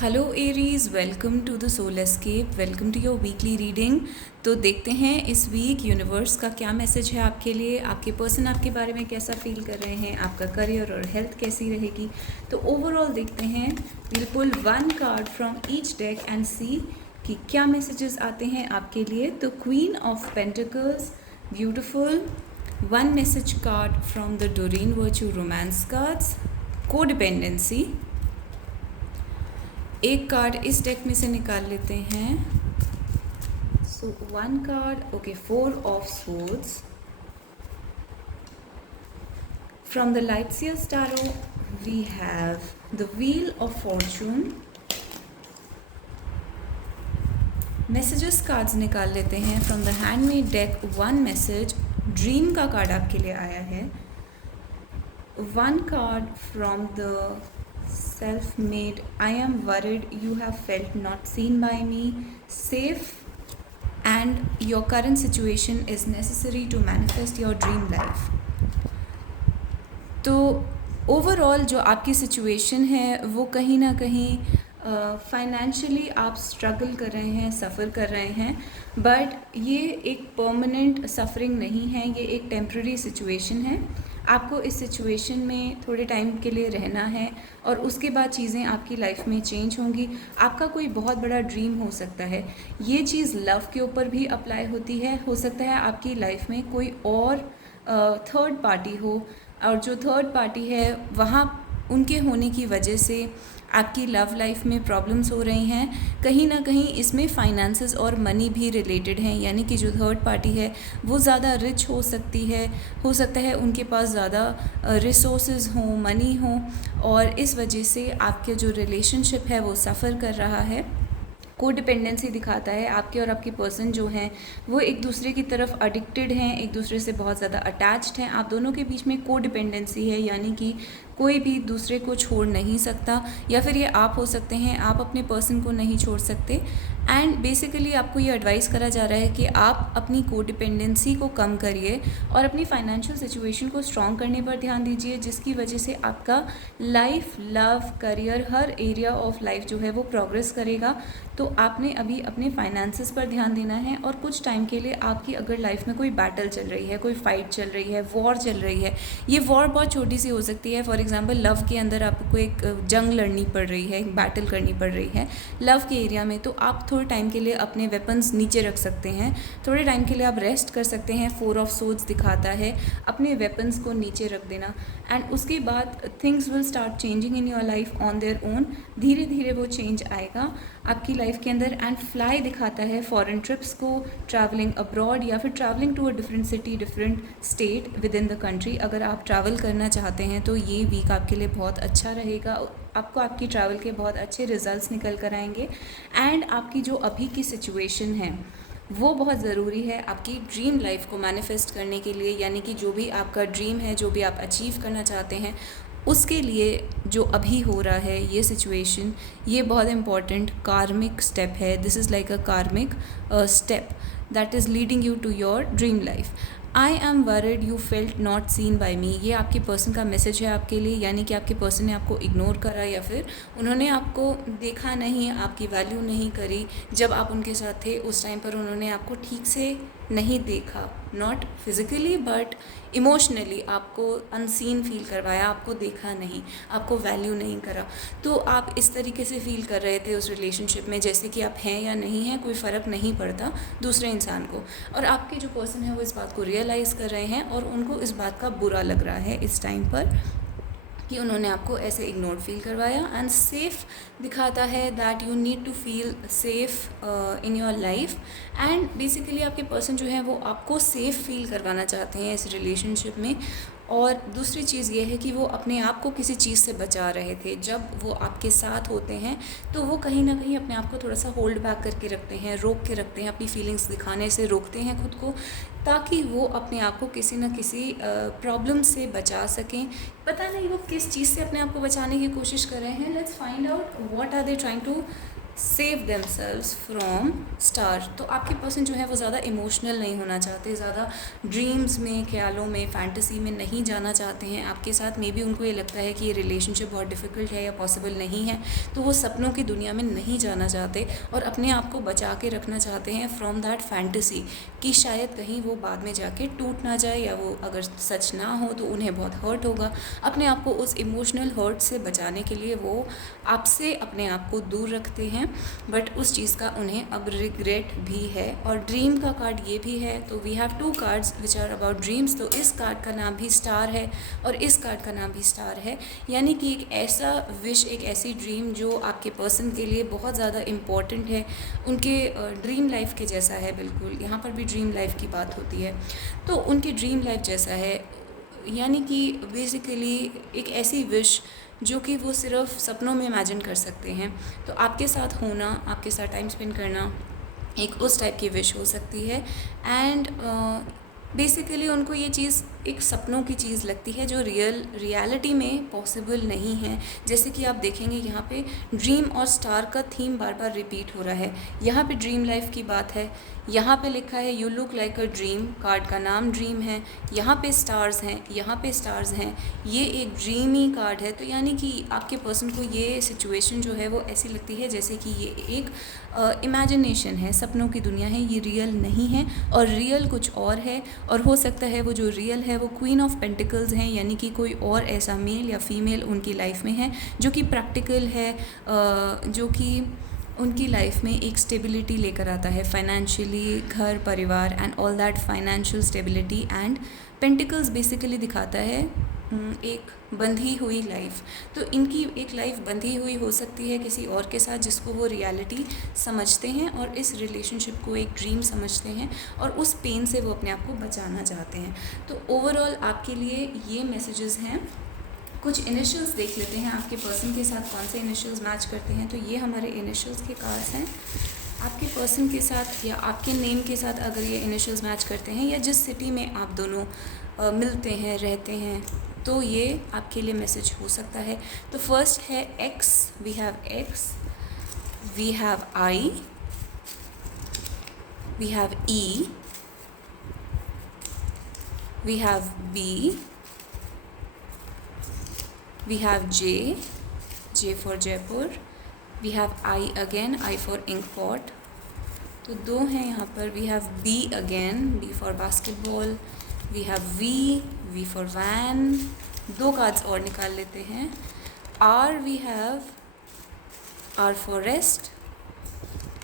Hello Aries, welcome to the soul escape, welcome to your weekly reading. तो देखते हैं इस वीक यूनिवर्स का क्या मैसेज है आपके लिए। आपके पर्सन आपके बारे में कैसा फील कर रहे हैं, आपका करियर और हेल्थ कैसी रहेगी। तो ओवरऑल देखते हैं। Will pull one card from each deck and see कि क्या मैसेजेस आते हैं आपके लिए। तो queen of pentacles, beautiful. One message card from the Doreen Virtue romance cards, codependency. एक कार्ड इस डेक में से निकाल लेते हैं। So one card, okay, four of swords from the Lightseer's tarot. We have the wheel of fortune. Messages cards निकाल लेते हैं from the handmade deck. One message, dream का कार्ड आपके लिए आया है। One card from the self-made, I am worried, you have felt not seen by me, safe, and your current situation is necessary to manifest your dream life. तो overall जो आपकी situation है वो कहीं ना कहीं फाइनेंशियली आप स्ट्रगल कर रहे हैं, सफ़र कर रहे हैं, बट ये एक परमानेंट सफरिंग नहीं है, ये एक टेम्प्रेरी सिचुएशन है। आपको इस सिचुएशन में थोड़े टाइम के लिए रहना है और उसके बाद चीज़ें आपकी लाइफ में चेंज होंगी। आपका कोई बहुत बड़ा ड्रीम हो सकता है। ये चीज़ लव के ऊपर भी अप्लाई होती है। हो सकता है आपकी लाइफ में कोई और थर्ड पार्टी हो, और जो थर्ड पार्टी है वहाँ उनके होने की वजह से आपकी लव लाइफ में प्रॉब्लम्स हो रही हैं। कहीं ना कहीं इसमें फाइनेंसेस और मनी भी रिलेटेड हैं, यानी कि जो थर्ड पार्टी है वो ज़्यादा रिच हो सकती है, हो सकता है उनके पास ज़्यादा रिसोर्सेज हों, मनी हों, और इस वजह से आपके जो रिलेशनशिप है वो सफ़र कर रहा है। कोडिपेंडेंसी दिखाता है आपके और आपकी पर्सन जो हैं वो एक दूसरे की तरफ एडिक्टेड हैं, एक दूसरे से बहुत ज़्यादा अटैच्ड हैं। आप दोनों के बीच में कोडिपेंडेंसी है, यानी कि कोई भी दूसरे को छोड़ नहीं सकता, या फिर ये आप हो सकते हैं, आप अपने पर्सन को नहीं छोड़ सकते। एंड बेसिकली आपको ये एडवाइस करा जा रहा है कि आप अपनी कोडिपेंडेंसी को कम करिए और अपनी फाइनेंशियल सिचुएशन को स्ट्रॉन्ग करने पर ध्यान दीजिए, जिसकी वजह से आपका life, love, career, her area of life जो है वो प्रोग्रेस करेगा। तो आपने अभी अपने फाइनेंसेस पर ध्यान देना है, और कुछ टाइम के लिए आपकी अगर लाइफ में कोई बैटल चल रही है, कोई फाइट चल रही है, वॉर चल रही है, ये वॉर बहुत छोटी सी हो सकती है। फॉर एग्जांपल लव के अंदर आपको एक जंग लड़नी पड़ रही है, एक बैटल करनी पड़ रही है लव के एरिया में, तो आप थोड़े टाइम के लिए अपने वेपन्स नीचे रख सकते हैं, थोड़े टाइम के लिए आप रेस्ट कर सकते हैं। फोर ऑफ सोर्ड्स दिखाता है अपने वेपन्स को नीचे रख देना, एंड उसके बाद things will start changing in your life on their own. धीरे धीरे वो चेंज आएगा आपकी लाइफ के अंदर। एंड फ्लाई दिखाता है फॉरेन ट्रिप्स को, ट्रैवलिंग अब्रॉड, या फिर travelling to a different city, different state within the country. अगर आप ट्रैवल करना चाहते हैं तो ये वीक आपके लिए बहुत अच्छा रहेगा। आपको आपकी ट्रैवल के बहुत अच्छे रिजल्ट्स निकल कर आएंगे। एंड आपकी जो अभी की सिचुएशन है वो बहुत ज़रूरी है आपकी ड्रीम लाइफ को मैनिफेस्ट करने के लिए, यानी कि जो भी आपका ड्रीम है, जो भी आप अचीव करना चाहते हैं, उसके लिए जो अभी हो रहा है ये सिचुएशन, ये बहुत इम्पॉर्टेंट कार्मिक स्टेप है। This is like a karmic step that is leading you to your dream life. I am worried you felt not seen by me, ये आपके पर्सन का मैसेज है आपके लिए, यानी कि आपके पर्सन ने आपको इग्नोर करा, या फिर उन्होंने आपको देखा नहीं, आपकी वैल्यू नहीं करी। जब आप उनके साथ थे उस टाइम पर उन्होंने आपको ठीक से नहीं देखा, नॉट फिज़िकली बट इमोशनली आपको अनसीन फील करवाया, आपको देखा नहीं, आपको वैल्यू नहीं करा। तो आप इस तरीके से फील कर रहे थे उस रिलेशनशिप में जैसे कि आप हैं या नहीं हैं, कोई फ़र्क नहीं पड़ता दूसरे इंसान को। और आपके जो पर्सन है वो इस बात को रियलाइज़ कर रहे हैं, और उनको इस बात का बुरा लग रहा है इस टाइम पर कि उन्होंने आपको ऐसे इग्नोर फील करवाया। एंड सेफ़ दिखाता है that you need to feel safe in your life. And basically आपके पर्सन जो है वो आपको सेफ़ फील करवाना चाहते हैं इस रिलेशनशिप में। और दूसरी चीज़ ये है कि वो अपने आप को किसी चीज़ से बचा रहे थे। जब वो आपके साथ होते हैं तो वो कहीं ना कहीं अपने आप को थोड़ा सा होल्ड बैक करके रखते हैं, रोक के रखते हैं, अपनी फीलिंग्स दिखाने से रोकते हैं खुद को, ताकि वो अपने आप को किसी न किसी प्रॉब्लम से बचा सकें। पता नहीं वो किस चीज़ से अपने आप को बचाने की कोशिश कर रहे हैं। Let's find out what are they trying to save themselves from star. तो आपके पर्सन जो है वो ज़्यादा इमोशनल नहीं होना चाहते, ज़्यादा ड्रीम्स में, ख्यालों में, फैंटेसी में नहीं जाना चाहते हैं आपके साथ। मे बी उनको ये लगता है कि ये रिलेशनशिप बहुत डिफ़िकल्ट है या पॉसिबल नहीं है, तो वो सपनों की दुनिया में नहीं जाना चाहते और अपने आप को बचा के रखना चाहते हैं फ्रॉम दैट फैंटेसी, कि शायद कहीं वो बाद में जाके टूट ना जाए, या वो अगर सच ना हो तो उन्हें बहुत हर्ट होगा। अपने आप को उस इमोशनल हर्ट से बचाने के लिए वो आपसे अपने आप को दूर रखते हैं, बट उस चीज़ का उन्हें अब रिग्रेट भी है। और ड्रीम का कार्ड ये भी है, तो we have 2 cards which are about dreams. तो इस कार्ड का नाम भी स्टार है और इस कार्ड का नाम भी स्टार है, यानी कि एक ऐसा विश, एक ऐसी ड्रीम जो आपके पर्सन के लिए बहुत ज़्यादा इम्पॉर्टेंट है, उनके ड्रीम लाइफ के जैसा है। बिल्कुल यहाँ पर भी ड्रीम लाइफ की बात होती है, तो उनकी ड्रीम लाइफ जैसा है, यानी कि बेसिकली एक ऐसी विश जो कि वो सिर्फ सपनों में इमेजिन कर सकते हैं। तो आपके साथ होना, आपके साथ टाइम स्पेंड करना एक उस टाइप की विश हो सकती है। एंड बेसिकली उनको ये चीज़ एक सपनों की चीज़ लगती है जो रियलिटी में पॉसिबल नहीं है। जैसे कि आप देखेंगे यहाँ पे ड्रीम और स्टार का थीम बार बार रिपीट हो रहा है। यहाँ पे ड्रीम लाइफ की बात है, यहाँ पे लिखा है you look like a dream, card का नाम ड्रीम है, यहाँ पे स्टार्स हैं, यहाँ पे स्टार्स हैं, ये एक ड्रीमी कार्ड है। तो यानी कि आपके पर्सन को ये सिचुएशन जो है वो ऐसी लगती है जैसे कि ये एक इमेजिनेशन है, सपनों की दुनिया है, ये रियल नहीं है और रियल कुछ और है। और हो सकता है वो जो रियल है वो क्वीन ऑफ पेंटिकल्स हैं, यानी कि कोई और ऐसा मेल या फीमेल उनकी लाइफ में है जो कि प्रैक्टिकल है, जो कि उनकी लाइफ में एक स्टेबिलिटी लेकर आता है, फाइनेंशियली, घर परिवार and all that financial stability. And pentacles basically दिखाता है एक बंधी हुई लाइफ। तो इनकी एक लाइफ बंधी हुई हो सकती है किसी और के साथ जिसको वो रियलिटी समझते हैं और इस रिलेशनशिप को एक ड्रीम समझते हैं और उस पेन से वो अपने आप को बचाना चाहते हैं। तो ओवरऑल आपके लिए ये मैसेजेस हैं। कुछ इनिशियल्स देख लेते हैं आपके पर्सन के साथ कौन से इनिशियल्स मैच करते हैं। तो ये हमारे इनिशियल्स के कार्ड्स हैं। आपके पर्सन के साथ या आपके नेम के साथ अगर ये इनिशियल्स मैच करते हैं या जिस सिटी में आप दोनों मिलते हैं, रहते हैं, तो ये आपके लिए मैसेज हो सकता है। तो फर्स्ट है X, we have X, we have I, we have E, we have B, we have J, J for Jaipur, we have I again, I for inkpot। तो 2 हैं यहाँ पर। we have B again, B for basketball, we have V, V for van। 2 cards और निकाल लेते हैं। R, we have R for rest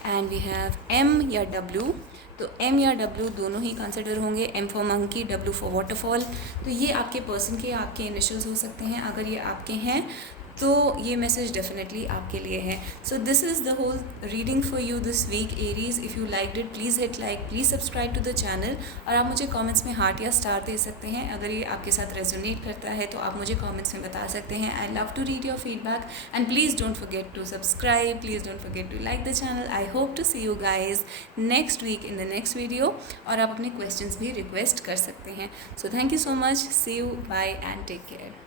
and we have M या W। तो M या W दोनों ही कंसिडर होंगे, M for monkey, W for waterfall. तो ये आपके पर्सन के आपके इनिशियल्स हो सकते हैं। अगर ये आपके हैं तो ये मैसेज डेफिनेटली आपके लिए है। So this is the whole reading for you this week Aries. If you like it please hit like, please subscribe to the channel. और आप मुझे कमेंट्स में हार्ट या स्टार दे सकते हैं। अगर ये आपके साथ रेजोनेट करता है तो आप मुझे कमेंट्स में बता सकते हैं। I love to read your feedback and please don't forget to subscribe, please don't forget to like the channel. I hope to see you guys next week in the next video. और आप अपने questions भी request कर सकते हैं। So thank you so much, see you, bye and take care.